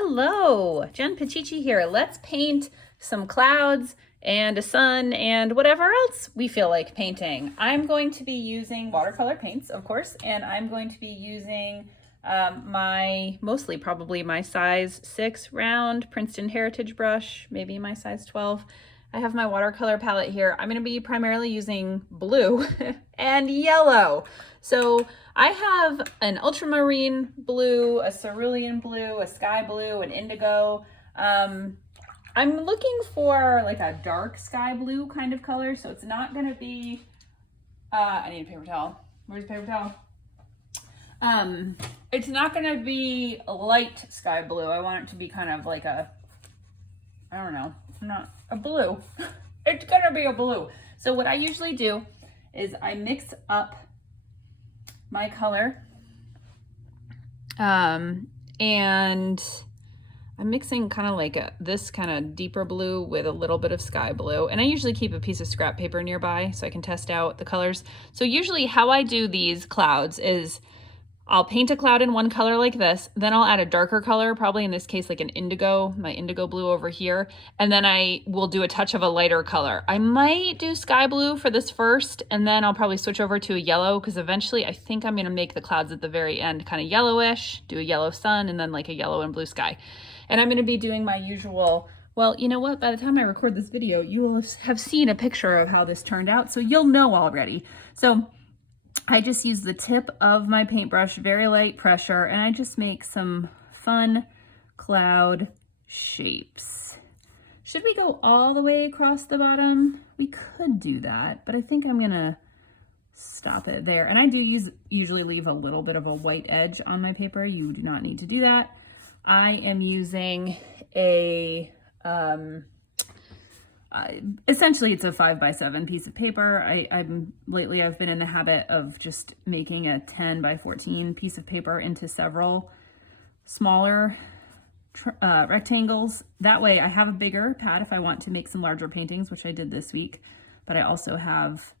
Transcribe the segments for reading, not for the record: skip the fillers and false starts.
Hello, Jen Pachichi here. Let's paint some clouds and a sun and whatever else we feel like painting. I'm going to be using watercolor paints, of course, and I'm going to be using mostly probably my size 6 round Princeton Heritage brush, maybe my size 12. I have my watercolor palette here. I'm going to be primarily using blue and yellow. So I have an ultramarine blue, a cerulean blue, a sky blue, an indigo. I'm looking for like a dark sky blue kind of color. So it's not going to be, I need a paper towel. Where's the paper towel? It's not going to be a light sky blue. I want it to be kind of like a, I don't know, not a blue. It's gonna be a blue. So what I usually do is I mix up my color and I'm mixing kind of like this kind of deeper blue with a little bit of sky blue, and I usually keep a piece of scrap paper nearby so I can test out the colors. So usually how I do these clouds is I'll paint a cloud in one color like this, then I'll add a darker color, probably in this case like an indigo, my indigo blue over here, and then I will do a touch of a lighter color. I might do sky blue for this first, and then I'll probably switch over to a yellow, because eventually I think I'm gonna make the clouds at the very end kind of yellowish, do a yellow sun, and then like a yellow and blue sky. And I'm gonna be doing my usual, well, you know what, by the time I record this video, you will have seen a picture of how this turned out, so you'll know already. So I just use the tip of my paintbrush, very light pressure, and I just make some fun cloud shapes. Should we go all the way across the bottom? We could do that, but I think I'm gonna stop it there. And I do usually leave a little bit of a white edge on my paper. You do not need to do that. I am using a, essentially it's a 5x7 piece of paper. Lately I've been in the habit of just making a 10x14 piece of paper into several smaller rectangles. That way I have a bigger pad if I want to make some larger paintings, which I did this week, but I also have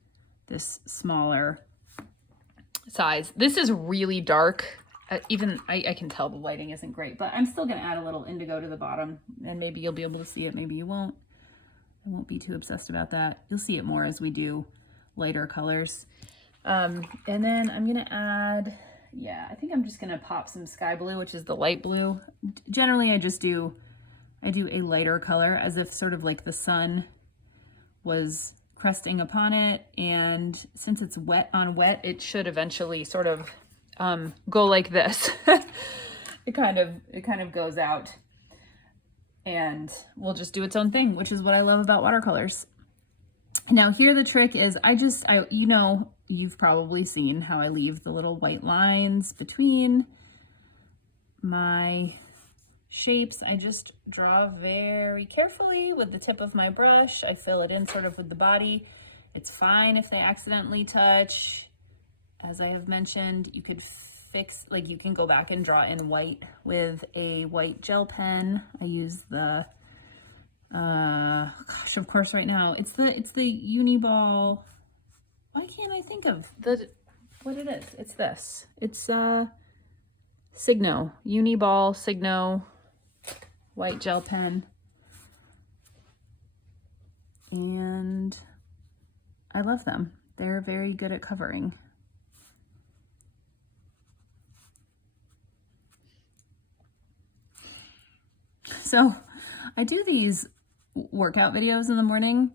this smaller size. This is really dark. I can tell the lighting isn't great, but I'm still gonna add a little indigo to the bottom, and maybe you'll be able to see it, maybe you won't. I won't be too obsessed about that. You'll see it more as we do lighter colors. And then I'm gonna add, I think I'm just gonna pop some sky blue, which is the light blue. Generally, I do a lighter color as if sort of like the sun was cresting upon it. And since it's wet on wet, it should eventually sort of go like this. It kind of goes out and will just do its own thing, which is what I love about watercolors. Now here the trick is you know, you've probably seen how I leave the little white lines between my shapes. I just draw very carefully with the tip of my brush. I fill it in sort of with the body. It's fine if they accidentally touch. As I have mentioned, you could fix, like you can go back and draw in white with a white gel pen. I use the, gosh, of course right now, it's the Uniball. Why can't I think of what it is? It's this. It's Signo, Uniball Signo white gel pen. And I love them. They're very good at covering. So I do these workout videos in the morning,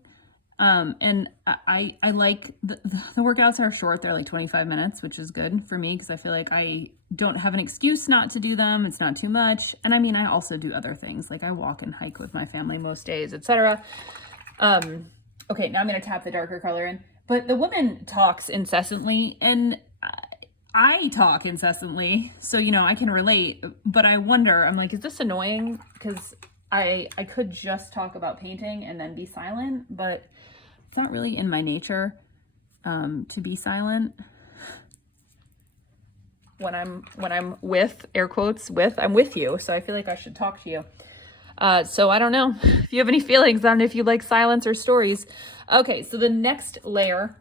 and I like the workouts are short. They're like 25 minutes, which is good for me because I feel like I don't have an excuse not to do them. It's not too much. And I mean, I also do other things, like I walk and hike with my family most days, etc. Okay, now I'm going to tap the darker color in. But the woman talks incessantly, and I talk incessantly, so, you know, I can relate, but I wonder, I'm like, is this annoying? Because I could just talk about painting and then be silent, but it's not really in my nature to be silent. When I'm with, air quotes, I'm with you, so I feel like I should talk to you. So I don't know if you have any feelings on if you like silence or stories. Okay, so the next layer,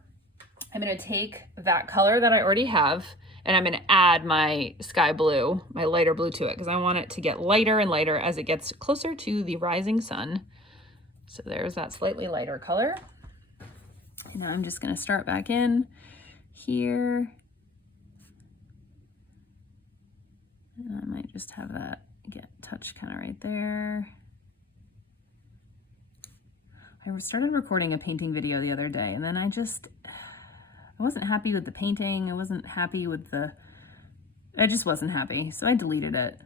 I'm going to take that color that I already have And I'm going to add my sky blue, my lighter blue to it, because I want it to get lighter and lighter as it gets closer to the rising sun. So there's that slightly lighter color. And now I'm just going to start back in here. And I might just have that get touch kind of right there. I started recording a painting video the other day, and then I wasn't happy with the painting. I wasn't happy with I just wasn't happy, so I deleted it.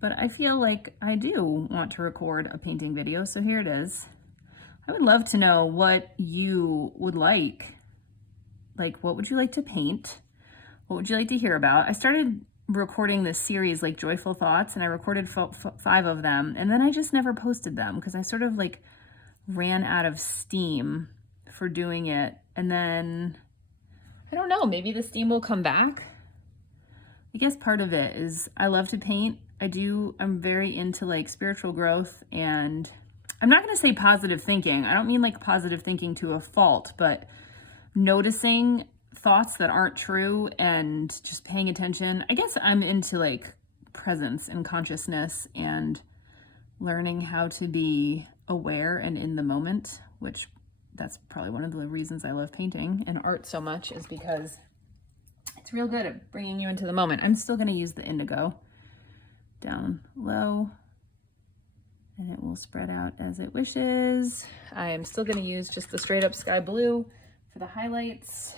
But I feel like I do want to record a painting video, so here it is. I would love to know what you would like. Like, what would you like to paint? What would you like to hear about? I started recording this series, like Joyful Thoughts, and I recorded 5 of them, and then I just never posted them because I sort of like ran out of steam for doing it. And then, I don't know, maybe the steam will come back. I guess part of it is I love to paint. I'm very into like spiritual growth, and I'm not going to say positive thinking. I don't mean like positive thinking to a fault, but noticing thoughts that aren't true and just paying attention. I guess I'm into like presence and consciousness and learning how to be aware and in the moment, which that's probably one of the reasons I love painting and art so much, is because it's real good at bringing you into the moment. I'm still going to use the indigo down low, and it will spread out as it wishes. I am still going to use just the straight up sky blue for the highlights.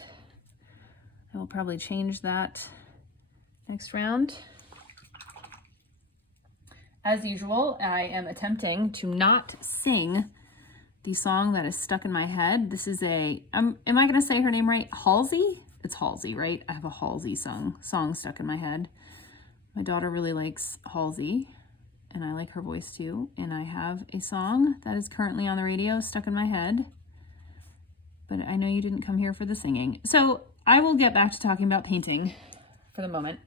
I will probably change that next round. As usual, I am attempting to not sing the song that is stuck in my head. This is am I going to say her name right? Halsey? It's Halsey, right? I have a Halsey song stuck in my head. My daughter really likes Halsey, and I like her voice too. And I have a song that is currently on the radio stuck in my head. But I know you didn't come here for the singing. So I will get back to talking about painting for the moment.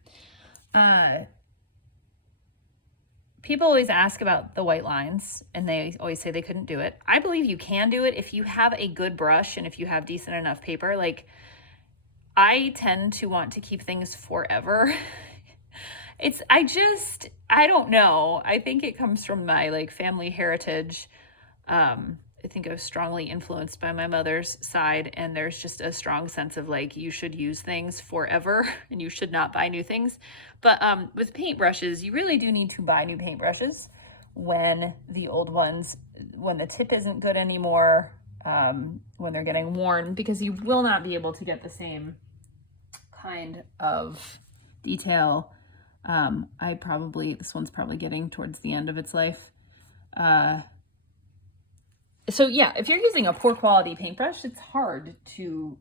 People always ask about the white lines, and they always say they couldn't do it. I believe you can do it if you have a good brush and if you have decent enough paper. Like, I tend to want to keep things forever. I don't know. I think it comes from my like family heritage. I think I was strongly influenced by my mother's side, and there's just a strong sense of like, you should use things forever and you should not buy new things. But with paintbrushes, you really do need to buy new paintbrushes when the old ones, when the tip isn't good anymore, when they're getting worn, because you will not be able to get the same kind of detail. This one's probably getting towards the end of its life. So yeah, if you're using a poor quality paintbrush, it's hard to,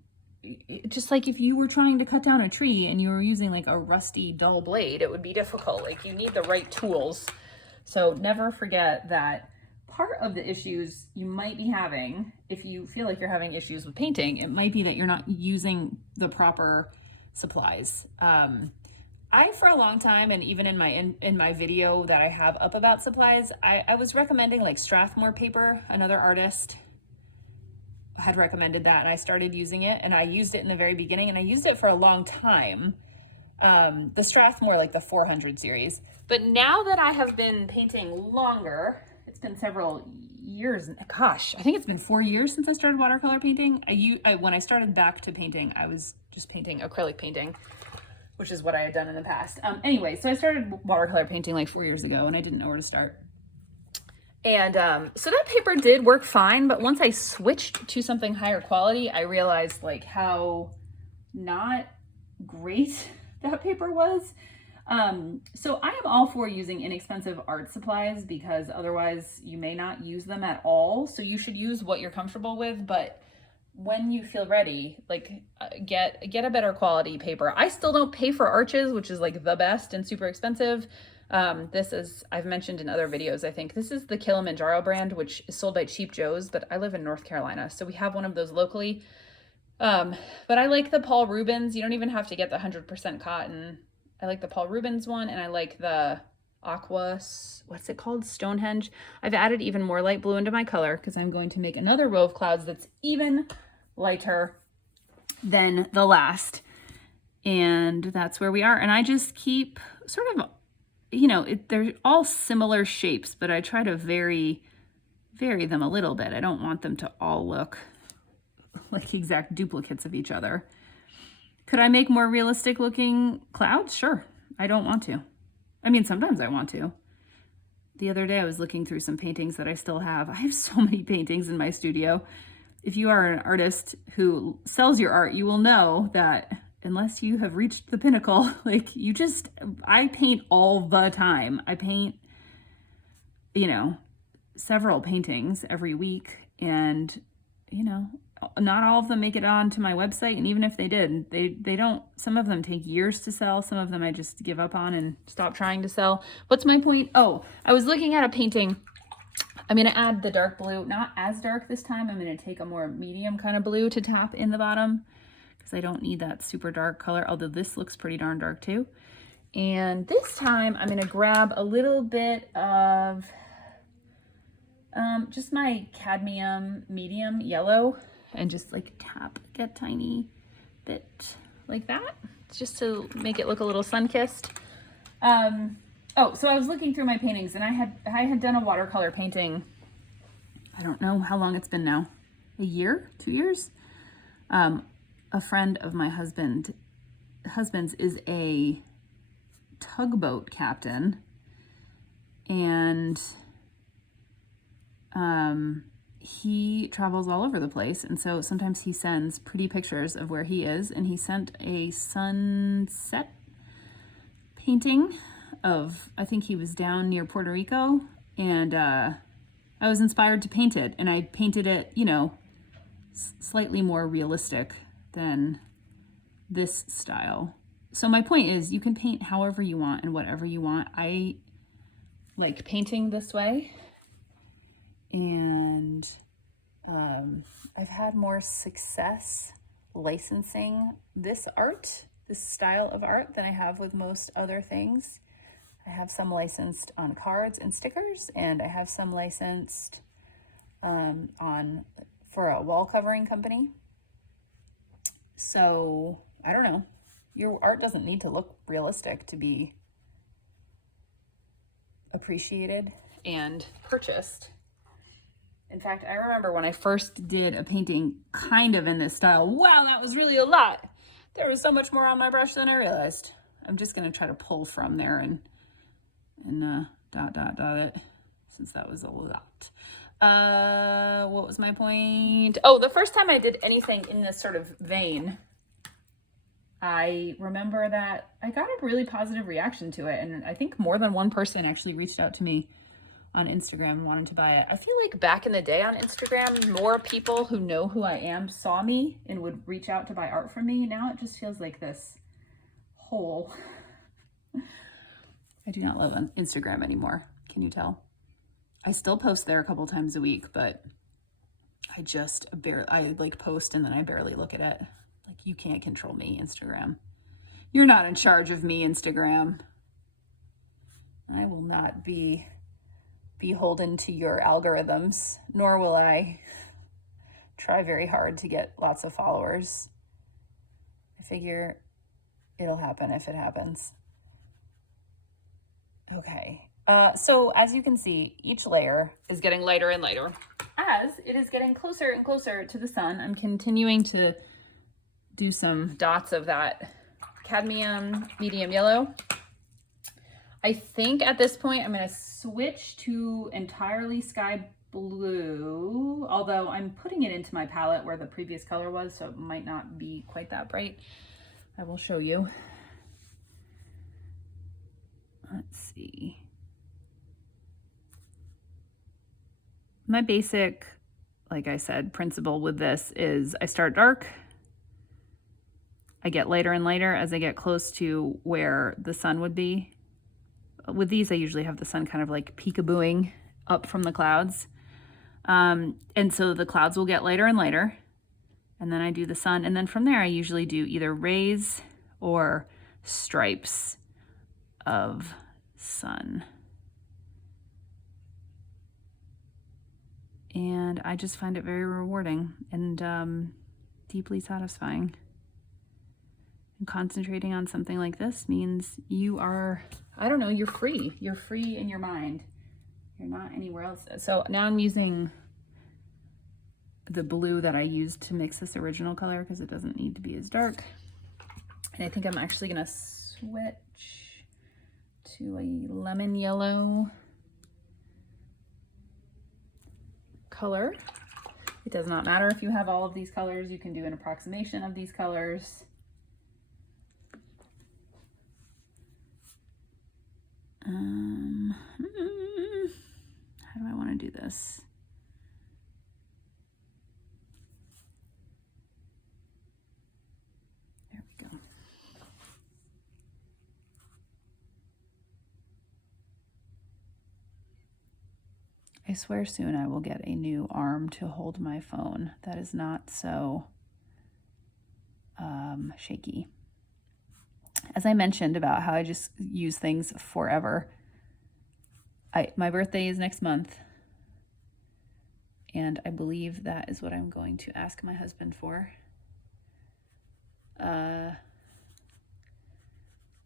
just like if you were trying to cut down a tree and you were using like a rusty dull blade, it would be difficult. Like, you need the right tools. So never forget that part of the issues you might be having, if you feel like you're having issues with painting, it might be that you're not using the proper supplies. For a long time, and even in my video that I have up about supplies, I was recommending like Strathmore paper. Another artist had recommended that, and I started using it, and I used it in the very beginning, and I used it for a long time. The Strathmore, like the 400 series. But now that I have been painting longer, it's been several years. Gosh, I think it's been 4 years since I started watercolor painting. When I started back to painting, I was just painting acrylic painting, which is what I had done in the past. Anyway, so I started watercolor painting like 4 years ago, and I didn't know where to start. And so that paper did work fine, but once I switched to something higher quality, I realized like how not great that paper was. So I am all for using inexpensive art supplies, because otherwise you may not use them at all. So you should use what you're comfortable with, but when you feel ready, like get a better quality paper. I still don't pay for Arches, which is like the best and super expensive. This is, I've mentioned in other videos, I think this is the Kilimanjaro brand, which is sold by Cheap Joe's, but I live in North Carolina, so we have one of those locally. But I like the Paul Rubens. You don't even have to get the 100% cotton. I like the Paul Rubens one, and I like the Aqua, what's it called? Stonehenge. I've added even more light blue into my color because I'm going to make another row of clouds that's even lighter than the last. And that's where we are. And I just keep sort of, you know, they're all similar shapes, but I try to vary them a little bit. I don't want them to all look like exact duplicates of each other. Could I make more realistic looking clouds? Sure. I don't want to. I mean, sometimes I want to. The other day I was looking through some paintings that I still have. I have so many paintings in my studio. If you are an artist who sells your art, you will know that unless you have reached the pinnacle, like I paint all the time. I paint, you know, several paintings every week, and, you know, not all of them make it onto my website. And even if they did, they don't, some of them take years to sell. Some of them I just give up on and stop trying to sell. What's my point? Oh, I was looking at a painting. I'm going to add the dark blue, not as dark this time. I'm going to take a more medium kind of blue to tap in the bottom, because I don't need that super dark color, although this looks pretty darn dark too. And this time I'm going to grab a little bit of just my cadmium medium yellow and just like tap, get tiny bit like that, just to make it look a little sun-kissed. Oh, so I was looking through my paintings, and I had done a watercolor painting. I don't know how long it's been now. A year? 2 years? A friend of my husband's is a tugboat captain, and he travels all over the place, and so sometimes he sends pretty pictures of where he is, and he sent a sunset painting of, I think he was down near Puerto Rico, and I was inspired to paint it, and I painted it, you know, slightly more realistic than this style. So my point is, you can paint however you want and whatever you want. I like painting this way, and I've had more success licensing this style of art, than I have with most other things. I have some licensed on cards and stickers, and I have some licensed for a wall covering company. So I don't know. Your art doesn't need to look realistic to be appreciated and purchased. In fact, I remember when I first did a painting kind of in this style. Wow, that was really a lot. There was so much more on my brush than I realized. I'm just going to try to pull from there and dot it, since that was a lot. What was my point? Oh, the first time I did anything in this sort of vein, I remember that I got a really positive reaction to it, and I think more than one person actually reached out to me on Instagram and wanted to buy it. I feel like back in the day on Instagram, more people who know who I am saw me and would reach out to buy art from me. Now it just feels like this hole. I do not love Instagram anymore. Can you tell? I still post there a couple times a week, but I like post and then I barely look at it. Like, you can't control me, Instagram. You're not in charge of me, Instagram. I will not be beholden to your algorithms, nor will I try very hard to get lots of followers. I figure it'll happen if it happens. Okay, so as you can see, each layer is getting lighter and lighter. As it is getting closer and closer to the sun, I'm continuing to do some dots of that cadmium medium yellow. I think at this point I'm going to switch to entirely sky blue, although I'm putting it into my palette where the previous color was, so it might not be quite that bright. I will show you. Let's see. My basic, like I said, principle with this is I start dark. I get lighter and lighter as I get close to where the sun would be. With these, I usually have the sun kind of like peekabooing up from the clouds. And so the clouds will get lighter and lighter. And then I do the sun. And then from there, I usually do either rays or stripes of sun. And I just find it very rewarding and deeply satisfying. And concentrating on something like this means you are, I don't know, you're free. You're free in your mind. You're not anywhere else. So now I'm using the blue that I used to mix this original color because it doesn't need to be as dark. And I think I'm actually gonna switch to a lemon yellow color. It does not matter if you have all of these colors. You can do an approximation of these colors. How do I want to do this? There we go. I swear soon I will get a new arm to hold my phone that is not so shaky. As I mentioned about how I just use things forever, my birthday is next month, and I believe that is what I'm going to ask my husband for.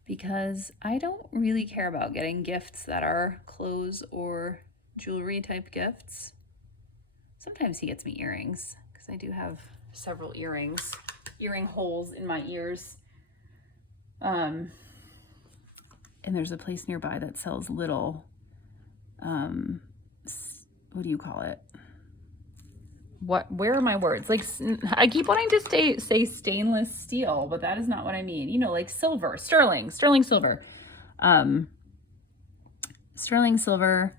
Because I don't really care about getting gifts that are clothes or jewelry type gifts. Sometimes he gets me earrings because I do have several earring holes in my ears. And there's a place nearby that sells little, what do you call it? Where are my words? Like, I keep wanting to say stainless steel, but that is not what I mean. You know, like silver, sterling silver. Sterling silver.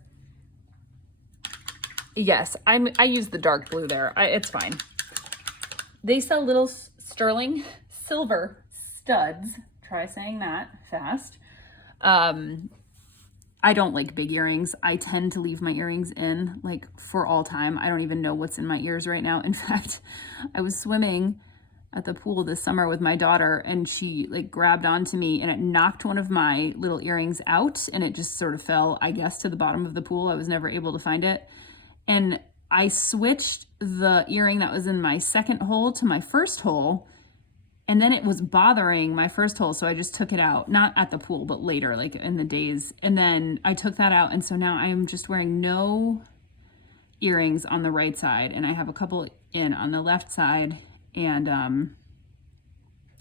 Yes, I use the dark blue there. It's fine. They sell little sterling silver studs. Try saying that fast. I don't like big earrings. I tend to leave my earrings in like for all time. I don't even know what's in my ears right now. In fact, I was swimming at the pool this summer with my daughter and she like grabbed onto me and it knocked one of my little earrings out and it just sort of fell, I guess, to the bottom of the pool. I was never able to find it. And I switched the earring that was in my second hole to my first hole. And then it was bothering my first hole, so I just took it out, not at the pool, but later, like in the days. And then I took that out, and so now I'm just wearing no earrings on the right side, and I have a couple in on the left side, and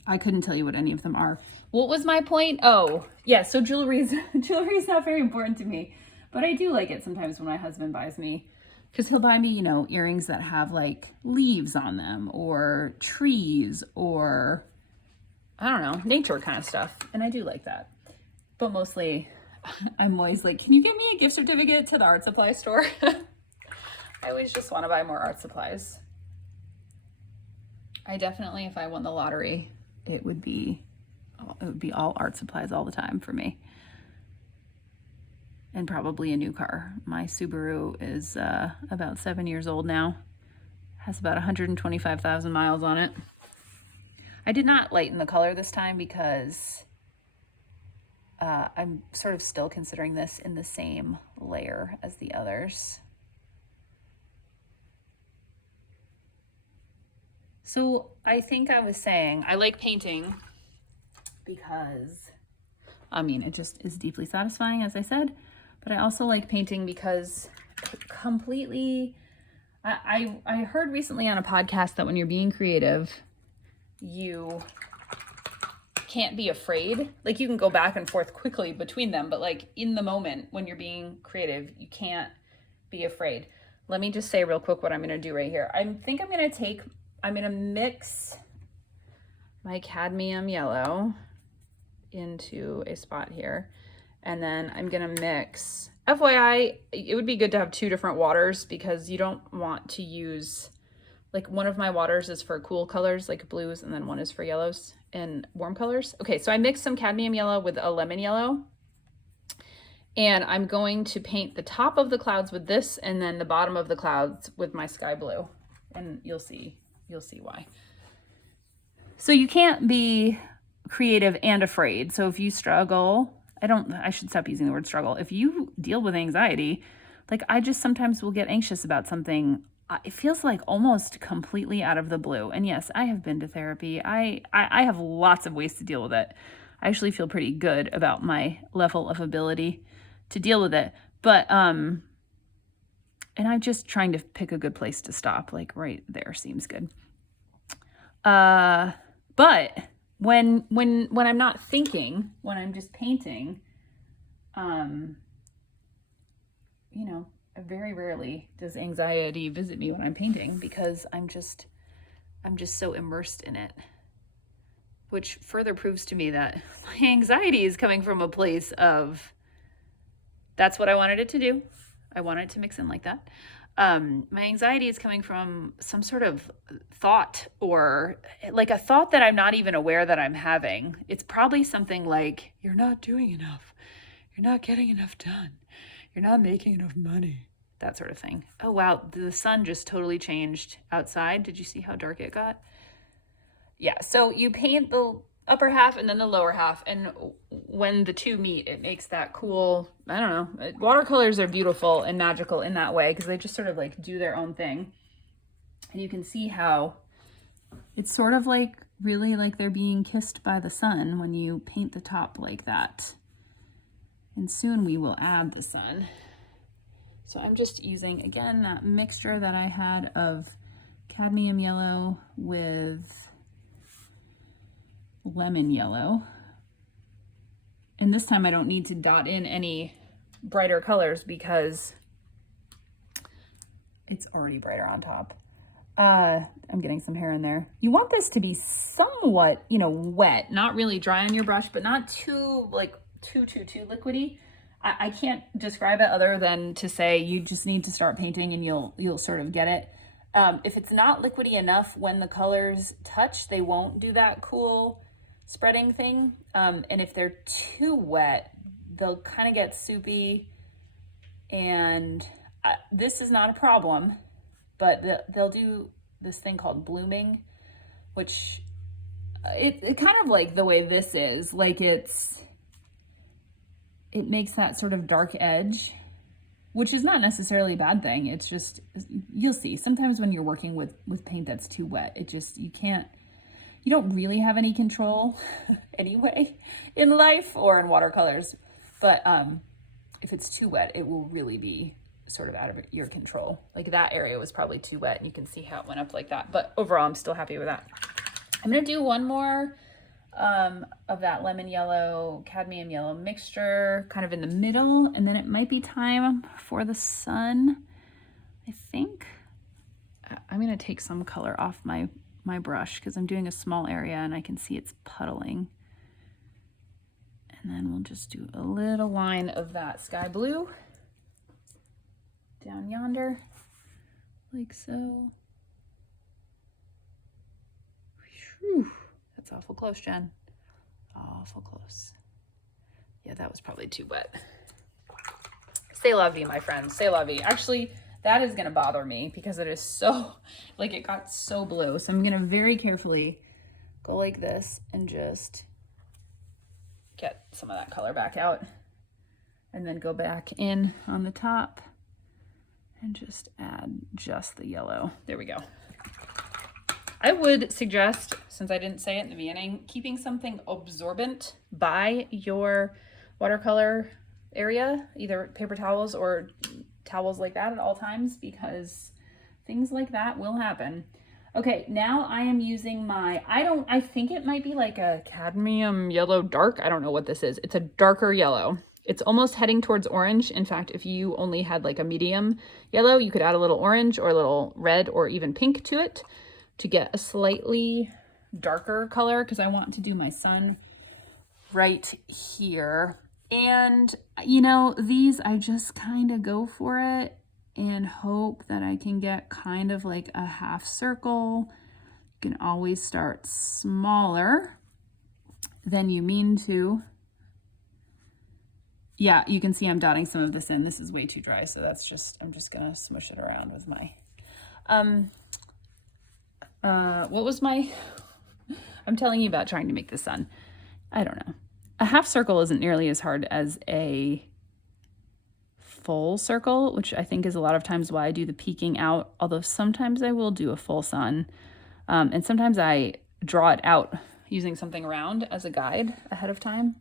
I couldn't tell you what any of them are. What was my point? Oh, yeah, so jewelry is not very important to me, but I do like it sometimes when my husband buys me, because he'll buy me, you know, earrings that have like leaves on them or trees or, I don't know, nature kind of stuff. And I do like that. But mostly I'm always like, can you give me a gift certificate to the art supply store? I always just want to buy more art supplies. I definitely, if I won the lottery, it would be all art supplies all the time for me. And probably a new car. My Subaru is about 7 years old now. Has about 125,000 miles on it. I did not lighten the color this time because I'm sort of still considering this in the same layer as the others. So I think I was saying I like painting because, I mean, it just is deeply satisfying, as I said. But I also like painting because completely, I heard recently on a podcast that when you're being creative, you can't be afraid. Like you can go back and forth quickly between them, but like in the moment when you're being creative, you can't be afraid. Let me just say real quick what I'm gonna do right here. I'm gonna mix my cadmium yellow into a spot here. And then I'm gonna mix, FYI, it would be good to have 2 different waters because you don't want to use, like one of my waters is for cool colors, like blues, and then one is for yellows and warm colors. Okay, so I mixed some cadmium yellow with a lemon yellow. And I'm going to paint the top of the clouds with this and then the bottom of the clouds with my sky blue. And you'll see why. So you can't be creative and afraid. So if you struggle, I should stop using the word struggle. If you deal with anxiety, like I just sometimes will get anxious about something it feels like almost completely out of the blue. And yes, I have been to therapy. I have lots of ways to deal with it. I actually feel pretty good about my level of ability to deal with it. But, and I'm just trying to pick a good place to stop. Like right there seems good. But when I'm not thinking, when I'm just painting, you know, very rarely does anxiety visit me when I'm painting because I'm just so immersed in it, which further proves to me that my anxiety is coming from a place of, that's what I wanted it to do. I wanted it to mix in like that. My anxiety is coming from some sort of thought, or like a thought that I'm not even aware that I'm having. It's probably something like, you're not doing enough. You're not getting enough done. You're not making enough money. That sort of thing. Oh, wow. The sun just totally changed outside. Did you see how dark it got? Yeah. So you paint the upper half and then the lower half. And when the two meet, it makes that cool, I don't know. Watercolors are beautiful and magical in that way because they just sort of like do their own thing. And you can see how it's sort of like really like they're being kissed by the sun when you paint the top like that. And soon we will add the sun. So I'm just using, again, that mixture that I had of cadmium yellow with lemon yellow. And this time I don't need to dot in any brighter colors because it's already brighter on top. I'm getting some hair in there. You want this to be somewhat, you know, wet, not really dry on your brush, but not too like too liquidy. I can't describe it other than to say you just need to start painting and you'll sort of get it. If it's not liquidy enough, when the colors touch, they won't do that cool spreading thing. And if they're too wet, they'll kind of get soupy. And this is not a problem, but they'll do this thing called blooming, which it kind of like the way this is, like it makes that sort of dark edge, which is not necessarily a bad thing. It's just, you'll see sometimes when you're working with paint that's too wet, it just, you don't really have any control anyway in life or in watercolors. But if it's too wet, it will really be sort of out of your control. Like that area was probably too wet and you can see how it went up like that. But overall, I'm still happy with that. I'm gonna do one more of that lemon yellow, cadmium yellow mixture kind of in the middle, and then it might be time for the sun, I think. I'm gonna take some color off my brush because I'm doing a small area and I can see it's puddling. And then we'll just do a little line of that sky blue down yonder, like so. Whew. That's awful close, Jen. Awful close. Yeah, that was probably too wet. C'est la vie, my friends. C'est la vie. Actually, that is going to bother me because it is so, like it got so blue. So I'm going to very carefully go like this and just get some of that color back out. And then go back in on the top and just add just the yellow. There we go. I would suggest, since I didn't say it in the beginning, keeping something absorbent by your watercolor area, either paper towels or towels like that at all times, because things like that will happen. Okay, now I am using my, I think it might be like a cadmium yellow dark. I don't know what this is. It's a darker yellow. It's almost heading towards orange. In fact, if you only had like a medium yellow, you could add a little orange or a little red or even pink to it to get a slightly darker color, because I want to do my sun right here. And you know, these, I just kind of go for it and hope that I can get kind of like a half circle. You can always start smaller than you mean to. Yeah, you can see I'm dotting some of this in. This is way too dry, so that's just, I'm just gonna smush it around with my, what was my, I'm telling you about trying to make the sun. I don't know. A half circle isn't nearly as hard as a full circle, which I think is a lot of times why I do the peeking out, although sometimes I will do a full sun. And sometimes I draw it out using something round as a guide ahead of time.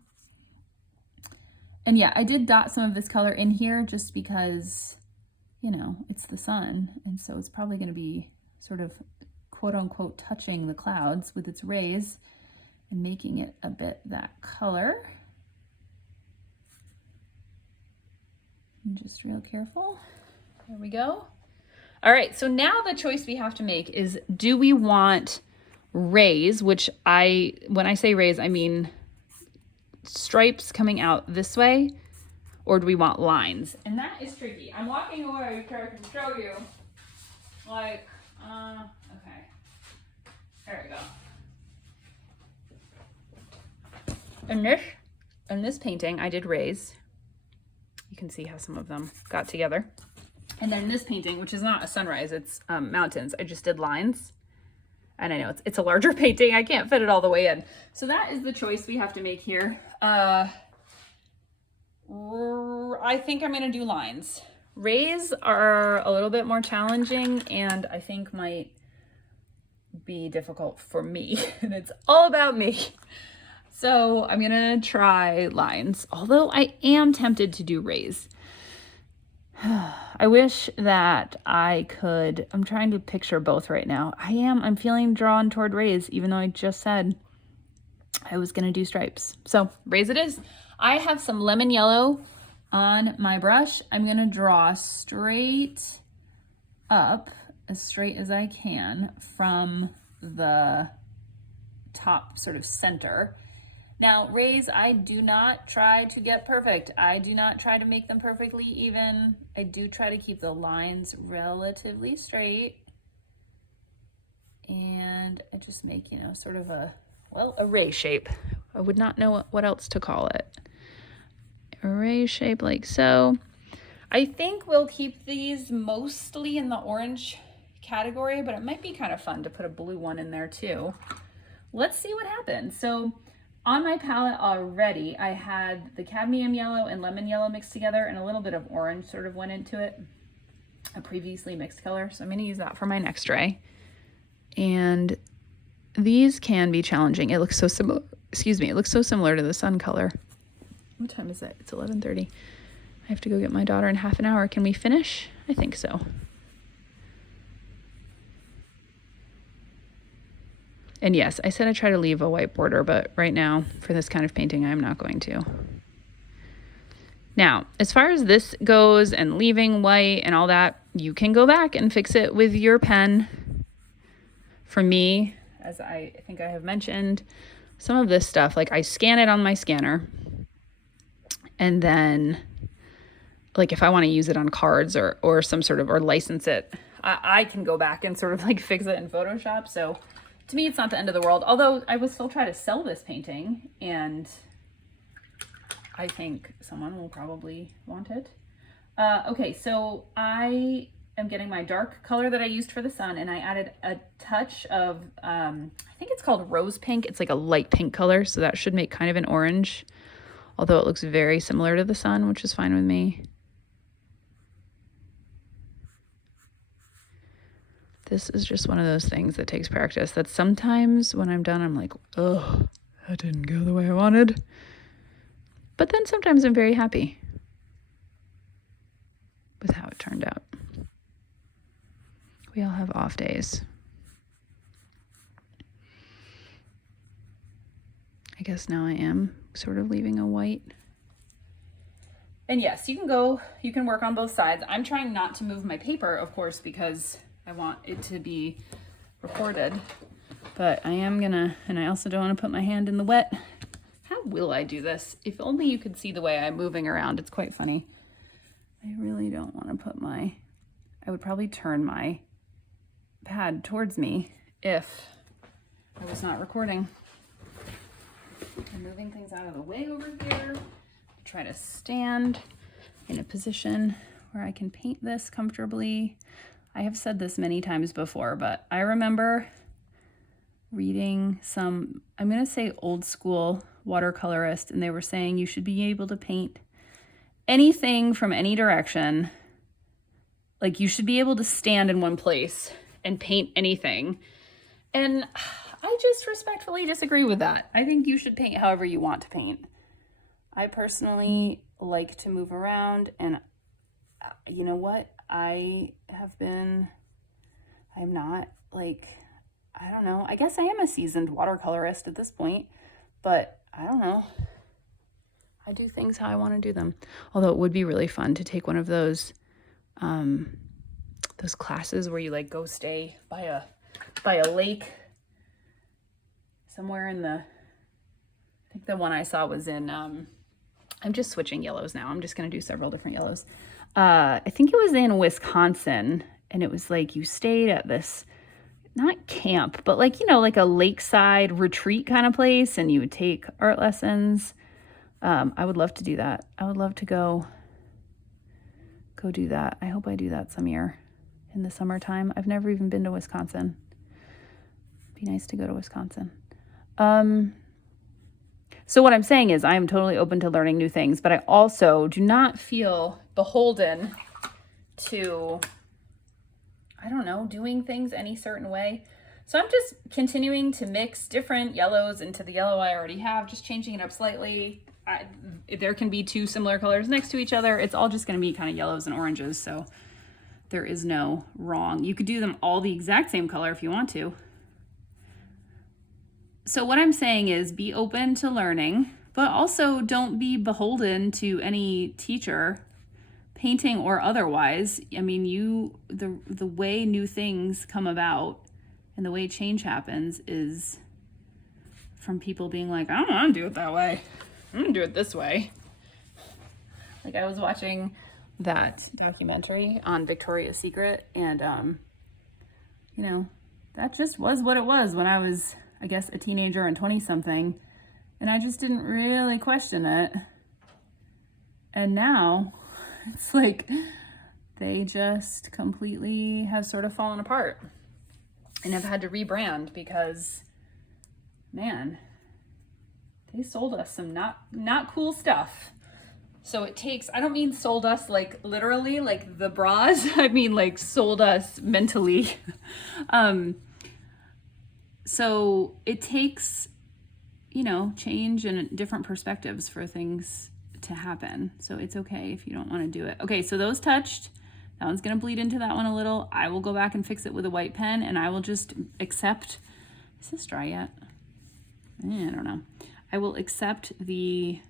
And yeah, I did dot some of this color in here just because, you know, it's the sun. And so it's probably going to be sort of quote unquote touching the clouds with its rays and making it a bit that color. And just real careful. There we go. All right, so now the choice we have to make is, do we want rays, which when I say rays, I mean stripes coming out this way, or do we want lines? And that is tricky. I'm walking away so I can show you. Like, okay. There we go. In this painting, I did rays. You can see how some of them got together. And then this painting, which is not a sunrise, it's mountains, I just did lines. And I know it's a larger painting, I can't fit it all the way in. So that is the choice we have to make here. I think I'm gonna do lines. Rays are a little bit more challenging and I think might be difficult for me. And it's all about me. So I'm gonna try lines, although I am tempted to do rays. I wish that I could. I'm trying to picture both right now. I'm feeling drawn toward rays, even though I just said I was gonna do stripes. So rays it is. I have some lemon yellow on my brush. I'm gonna draw straight up, as straight as I can, from the top sort of center. Now, rays, I do not try to get perfect. I do not try to make them perfectly even. I do try to keep the lines relatively straight. And I just make, you know, sort of a ray shape. I would not know what else to call it. A ray shape like so. I think we'll keep these mostly in the orange category, but it might be kind of fun to put a blue one in there too. Let's see what happens. So on my palette already, I had the cadmium yellow and lemon yellow mixed together, and a little bit of orange sort of went into it, a previously mixed color. So I'm going to use that for my next ray. And these can be challenging. It looks so similar. Excuse me. It looks so similar to the sun color. What time is it? It's 11:30. I have to go get my daughter in half an hour. Can we finish? I think so. And yes, I said I try to leave a white border, but right now, for this kind of painting, I'm not going to. Now, as far as this goes and leaving white and all that, you can go back and fix it with your pen. For me, as I think I have mentioned, some of this stuff, like I scan it on my scanner, and then like if I want to use it on cards or some sort of, or license it, I can go back and sort of like fix it in Photoshop. So to me, it's not the end of the world, although I will still try to sell this painting, and I think someone will probably want it. Okay, so I am getting my dark color that I used for the sun, and I added a touch of, I think it's called rose pink. It's like a light pink color, so that should make kind of an orange, although it looks very similar to the sun, which is fine with me. This is just one of those things that takes practice, that sometimes when I'm done, I'm like, oh, that didn't go the way I wanted. But then sometimes I'm very happy with how it turned out. We all have off days. I guess now I am sort of leaving a white. And yes, you can work on both sides. I'm trying not to move my paper, of course, because I want it to be recorded, but I am gonna, and I also don't want to put my hand in the wet. How will I do this? If only you could see the way I'm moving around. It's quite funny. I really don't want to put I would probably turn my pad towards me if I was not recording. I'm moving things out of the way over here. Try to stand in a position where I can paint this comfortably. I have said this many times before, but I remember reading some, I'm going to say old school watercolorist, and they were saying you should be able to paint anything from any direction. Like, you should be able to stand in one place and paint anything. And I just respectfully disagree with that. I think you should paint however you want to paint. I personally like to move around, and you know what? I'm not like, I don't know. I guess I am a seasoned watercolorist at this point, but I don't know. I do things how I want to do them. Although it would be really fun to take one of those classes where you like go stay by a lake somewhere in I think the one I saw was in, I'm just switching yellows now. I'm just going to do several different yellows. I think it was in Wisconsin, and it was like you stayed at this, not camp, but like, you know, like a lakeside retreat kind of place, and you would take art lessons. I would love to do that. I would love to go do that. I hope I do that some year in the summertime. I've never even been to Wisconsin. It'd be nice to go to Wisconsin. So what I'm saying is I am totally open to learning new things, but I also do not feel beholden to, I don't know, doing things any certain way. So I'm just continuing to mix different yellows into the yellow I already have, just changing it up slightly. There can be two similar colors next to each other. It's all just going to be kind of yellows and oranges, so there is no wrong. You could do them all the exact same color if you want to. So what I'm saying is be open to learning, but also don't be beholden to any teacher, painting or otherwise. I mean, the way new things come about and the way change happens is from people being like, I don't want to do it that way. I'm gonna do it this way. Like, I was watching that documentary on Victoria's Secret, and you know, that just was what it was when I was, I guess, a teenager and 20-something, and I just didn't really question it. And now it's like they just completely have sort of fallen apart and have had to rebrand because, man, they sold us some not cool stuff. So it takes, I don't mean sold us like literally like the bras, I mean like sold us mentally. So it takes, you know, change and different perspectives for things to happen. So it's okay if you don't want to do it. Okay, so those touched. That one's going to bleed into that one a little. I will go back and fix it with a white pen, and I will just accept, is this dry yet? I don't know. I will accept I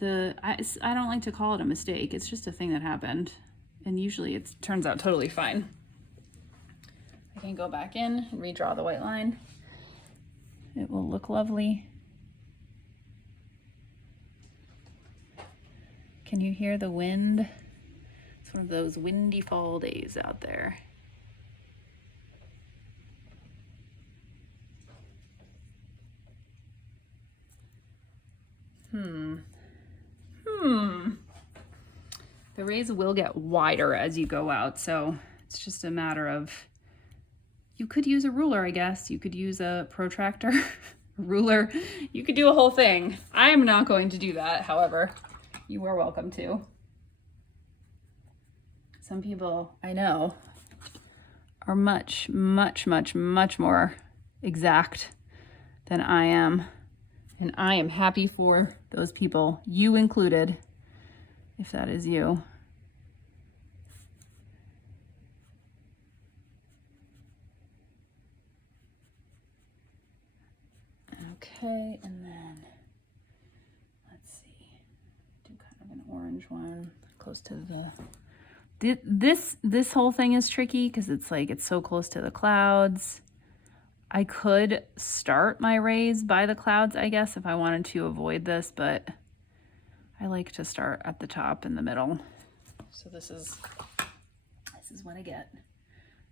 don't like to call it a mistake. It's just a thing that happened, and usually it turns out totally fine. I can go back in and redraw the white line. It will look lovely. Can you hear the wind? It's one of those windy fall days out there. The rays will get wider as you go out, so it's just a matter of, you could use a ruler, I guess. You could use a protractor, ruler. You could do a whole thing. I am not going to do that, however. You are welcome to. Some people I know are much, much, much, much more exact than I am. And I am happy for those people, you included, if that is you. Okay, and then let's see, do kind of an orange one close to this whole thing is tricky because it's like it's so close to the clouds. I could start my rays by the clouds, I guess, if I wanted to avoid this, but I like to start at the top in the middle. So this is what I get.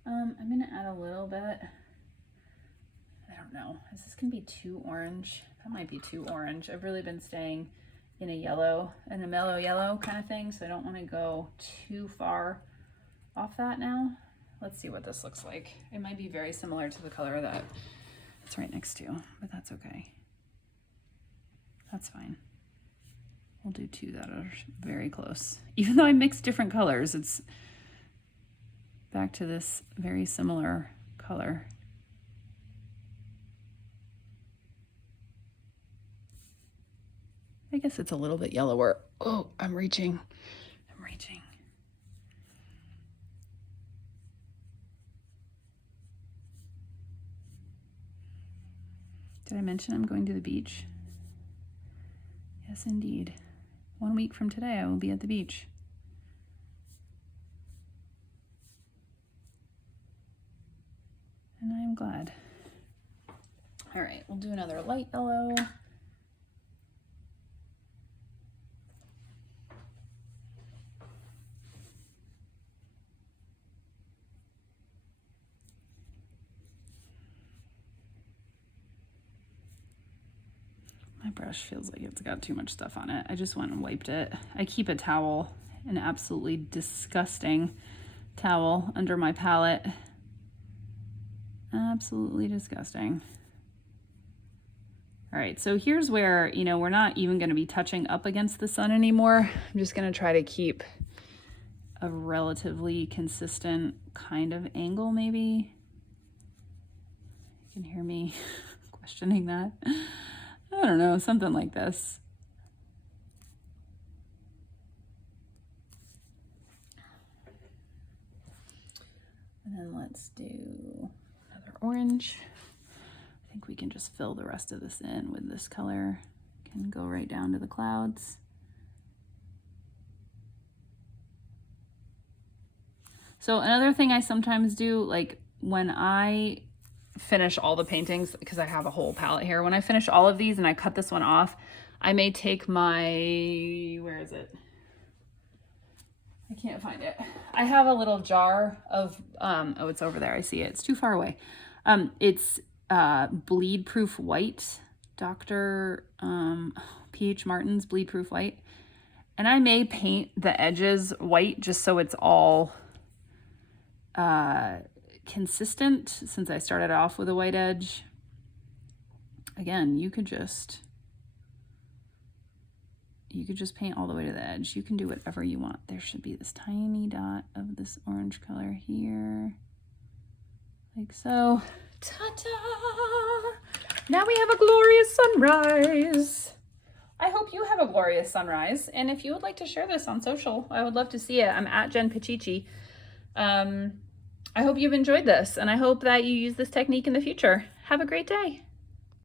I'm gonna add a little bit. I don't know, is this gonna be too orange? That might be too orange. I've really been staying in a yellow, in a mellow yellow kind of thing, so I don't want to go too far off that now. Let's see what this looks like. It might be very similar to the color that it's right next to, but that's okay. That's fine. We'll do two that are very close. Even though I mixed different colors, it's back to this very similar color. I guess it's a little bit yellower. Oh, I'm reaching. I'm reaching. Did I mention I'm going to the beach? Yes, indeed. 1 week from today, I will be at the beach. And I am glad. All right, we'll do another light yellow. My brush feels like it's got too much stuff on it. I just went and wiped it. I keep a towel, an absolutely disgusting towel under my palette. Absolutely disgusting. All right, so here's where, you know, we're not even going to be touching up against the sun anymore. I'm just going to try to keep a relatively consistent kind of angle, maybe. You can hear me questioning that. I don't know, something like this. And then let's do another orange. I think we can just fill the rest of this in with this color. Can go right down to the clouds. So another thing I sometimes do, like when I finish all the paintings, because I have a whole palette here, when I finish all of these and I cut this one off, I may take my, where is it? I can't find it. I have a little jar of, oh, it's over there. I see it. It's too far away. It's bleed proof white, Dr. P.H. Martin's bleed proof white. And I may paint the edges white just so it's all consistent, since I started off with a white edge. Again, you could just paint all the way to the edge. You can do whatever you want. There should be this tiny dot of this orange color here, like so. Ta-da! Now we have a glorious sunrise. I hope you have a glorious sunrise, and if you would like to share this on social, I would love to see it. I'm at Jen Pacici. I hope you've enjoyed this, and I hope that you use this technique in the future. Have a great day.